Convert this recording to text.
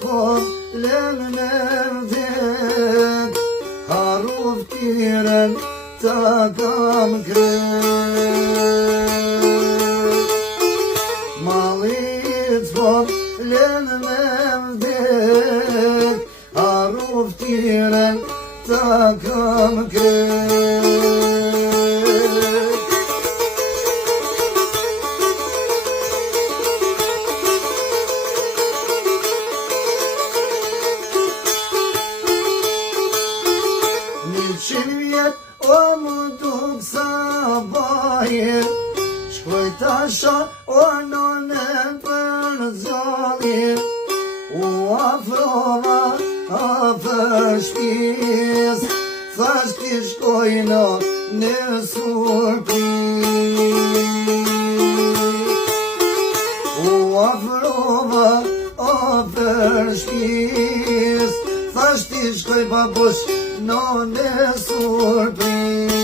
po lënë me vdek, haruf tiren ta kam krejt. Malit po lënë me vdek, haruf tiren ta kam krejt. O më duk sa baje, shkoj tasha o nonen për zalje, u afrova afër shpis, thash ti shkoj në surpriz. U afrova afër shpis, thash ti shkoj babush në surpriz.